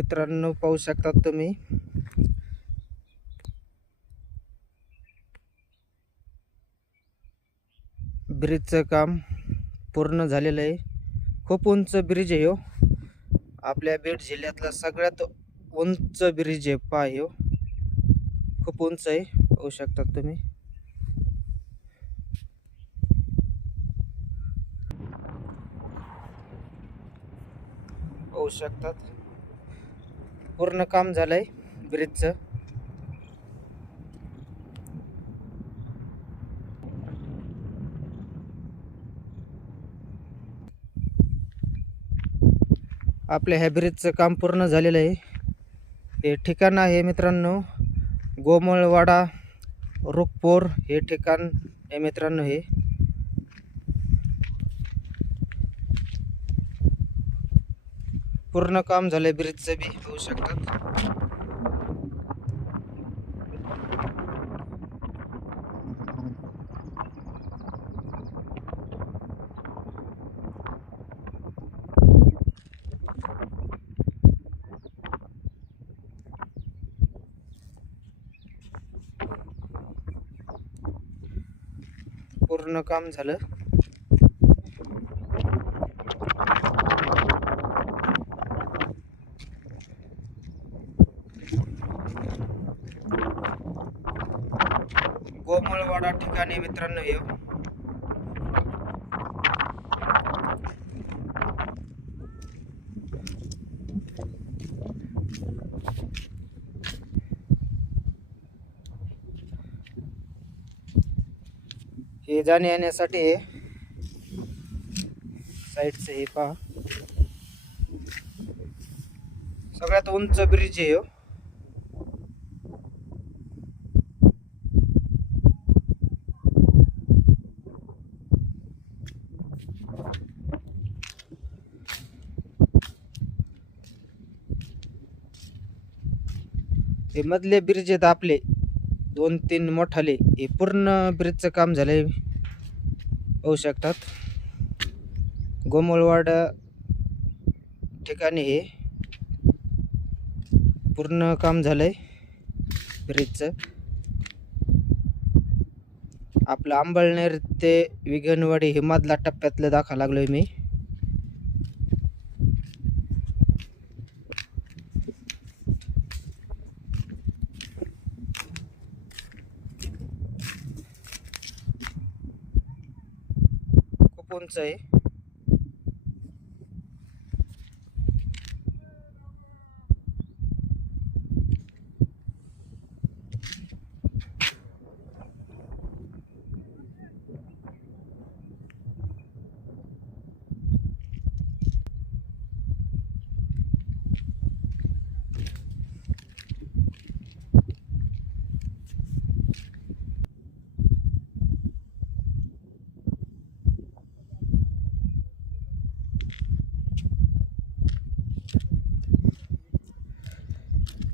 मित्रांनो पाहू शकतात तुम्ही. ब्रिजचं काम पूर्ण झालेलं आहे. खूप उंच ब्रिज आहे हो. आपल्या बीड जिल्ह्यातला सगळ्यात उंच ब्रिज आहे पा हो खूप उंच आहे पाहू शकतात तुम्ही. पाहू शकतात पूर्ण काम झालंय ब्रिजचं आपल्या ह्या ब्रिजचं काम पूर्ण झालेलं आहे. हे ठिकाण आहे मित्रांनो गोमळवाडा रुखपोर हे ठिकाण आहे मित्रांनो हे. पूर्ण काम झाले ब्रिजचं बी होऊ शकतात. पूर्ण काम झालं. गोमळवाडा ठिकाणी मित्रांनो येऊ. हे जाणे येण्यासाठी आहे साईडचं हे पहा. सगळ्यात उंच ब्रिज आहे हो. ते हे मधले ब्रिज आहेत आपले दोन तीन मोठाले हे पूर्ण ब्रिजचं काम झालंय. पाहू शकतात. गोमळवाड ठिकाणी हे पूर्ण काम झालंय ब्रिजचं. आपलं आंबळनेर ते विघनवाडी हे मधला टप्प्यातलं दाखवा लागलोय मी. खूप उंच आहे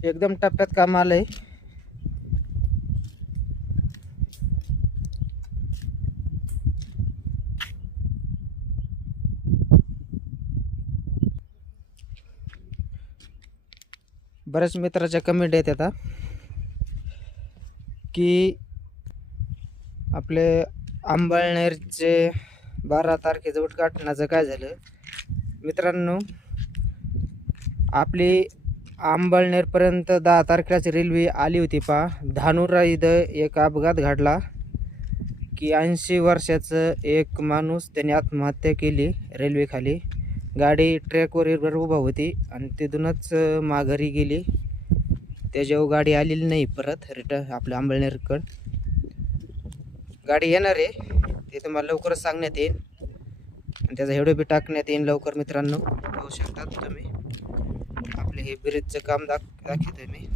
एकदम टप्प्यात काम आलंय. बऱ्याच मित्राच्या कमेंट आहेत आता की आपले आंबळनेरचे बारा तारखेचं उद्घाटनाचं काय झालं? मित्रांनो आपली आंबळनेरपर्यंत दहा तारखेलाच रेल्वे आली होती पा धानुरा इथं एक अपघात घडला की ऐंशी वर्षाचं एक माणूस त्याने आत्महत्या केली रेल्वेखाली. गाडी ट्रॅकवर उभा होती आणि तिथूनच माघारी गेली. त्याच्यावर गाडी आलेली नाही परत रिटर्न आपल्या आंबळनेरकड गाडी येणार आहे ते तुम्हाला लवकरच सांगण्यात येईल. आणि त्याचा हेडो बी टाकण्यात येईल लवकर मित्रांनो. पाहू शकतात तुम्ही. हे ब्रिजचं काम दाख दाखवतोय मी.